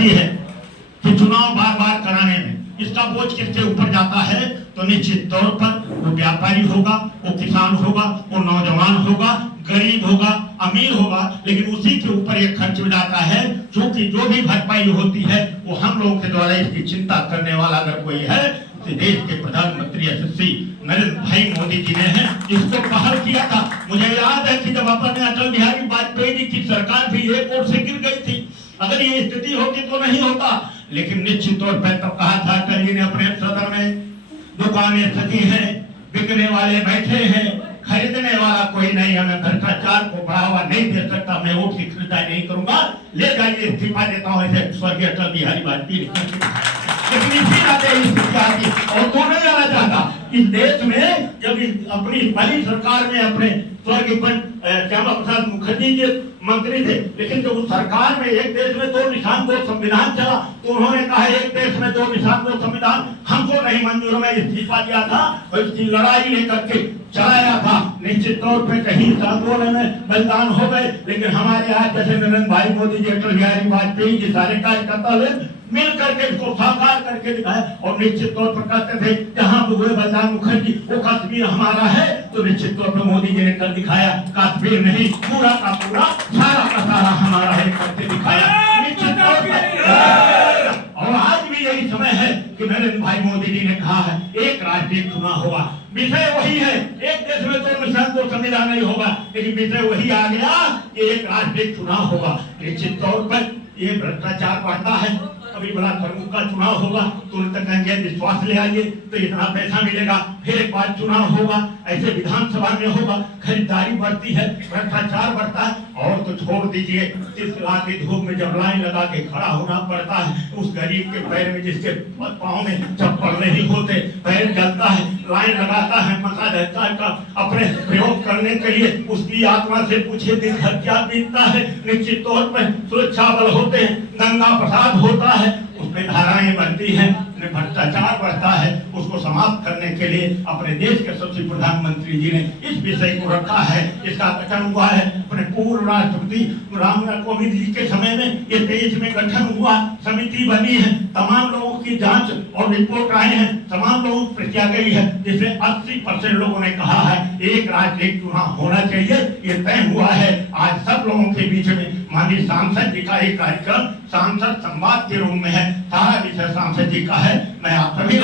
है कि चुनाव बार बार कराने में इसका बोझ किसके ऊपर जाता है, तो निश्चित तौर पर वो व्यापारी होगा, वो किसान होगा, वो नौजवान होगा, गरीब होगा, अमीर होगा, लेकिन उसी के ऊपर ये खर्च हो जाता है। क्योंकि जो भी भरपाई होती है वो हम लोगों के द्वारा इसकी चिंता करने वाला अगर कोई है तो देश के प्रधानमंत्री यशस्वी नरेंद्र भाई मोदी जी ने है इसको पहल किया था। मुझे याद है कि जब अपने अटल बिहारी वाजपेयी जी की सरकार भी एक ओर से गिर गई थी, अगर ये स्थिति होती तो नहीं होता, लेकिन निश्चित तौर पर तब कहा था अटल जी ने अपने सदन में, दुकानें सजी हैं, बिकने वाले बैठे हैं, खरीदने वाला कोई नहीं है, मैं भ्रष्टाचार को बढ़ावा नहीं दे सकता, मैं वोट की खरीदारी नहीं करूंगा, ले जाइए इस्तीफा देता हूँ, ऐसे स्वर्गीय अटल बिहारी वाजपेयी ने। लेकिन इसी नाते और कौन नहीं जाना चाहता इस देश में। जब अपनी पहली सरकार में अपने स्वर्गीय श्यामा प्रसाद मुखर्जी जी मंत्री थे, लेकिन जब उस सरकार में एक देश में दो निशान दो संविधान चला तो उन्होंने कहा एक देश में दो निशान दो संविधान हमको नहीं मंजूर, में इस्तीफा दिया था और इसकी लड़ाई लेकर के चलाया था। निश्चित तौर पर कहीं आंदोलन में बलिदान हो गए, लेकिन हमारे आज जैसे नरेंद्र भाई मोदी जी, अटल बिहारी वाजपेयी जी सारे कार्यकर्ता मिल करके इसको साकार करके दिखाया और निश्चित तौर पर कहते थे जहां हुए बलिदान मुखर्जी वो कश्मीर हमारा है, तो निश्चित तौर पर मोदी जी ने कर दिखाया कश्मीर नहीं पूरा का पूरा सारा का सारा हमारा है करके दिखाया निश्चित तौर पर। और आज भी यही समय है कि नरेंद्र भाई मोदी जी ने कहा है एक राष्ट्रीय चुनाव होगा, विषय वही है, एक देश में दो निशान दो संविधान नहीं होगा, लेकिन विषय वही आ गया कि एक राष्ट्रीय चुनाव होगा। निश्चित तौर पर ये भ्रष्टाचार बढ़ता है, अभी बड़ा प्रमुख का चुनाव होगा तुरंत कहेंगे विश्वास ले आइए तो इतना पैसा मिलेगा, फिर एक बार चुनाव होगा, ऐसे विधानसभा में होगा, खरीदारी बढ़ती है, भ्रष्टाचार बढ़ता है। और तो छोड़ दीजिए, इस रात की धूप में जब लाइन लगा के खड़ा होना पड़ता है, उस गरीब के पैर में जिसके पाँव में चप्पल नहीं होते, पैर जलता है, लाइन लगाता है मसा रहता है का अपने प्रयोग करने के लिए, उसकी आत्मा से पूछे दिन भर क्या बीतता है। निश्चित तौर पर सुरक्षा बल होते हैं, दंगा प्रसाद होता है, उसमें धाराएं बनती हैं, भ्रष्टाचार बढ़ता है, उसको समाप्त करने के लिए अपने देश के सबसे प्रधानमंत्री जी ने इस विषय को रखा है। इसका गठन हुआ है अपने पूर्व राष्ट्रपति रामनाथ कोविंद जी के समय में, ये देश में गठन हुआ, समिति बनी है, तमाम लोगों की जांच और रिपोर्ट आए हैं, तमाम लोगों को किया गई है, जिसमें 80% लोगों ने कहा है एक राज्य एक चुनाव होना चाहिए, ये तय हुआ है। आज सब लोगों के बीच में माननीय सांसद जी का एक कार्यक्रम सांसद संवाद के रूप में है, सारा विषय सांसद जी का है। मैं आप सभी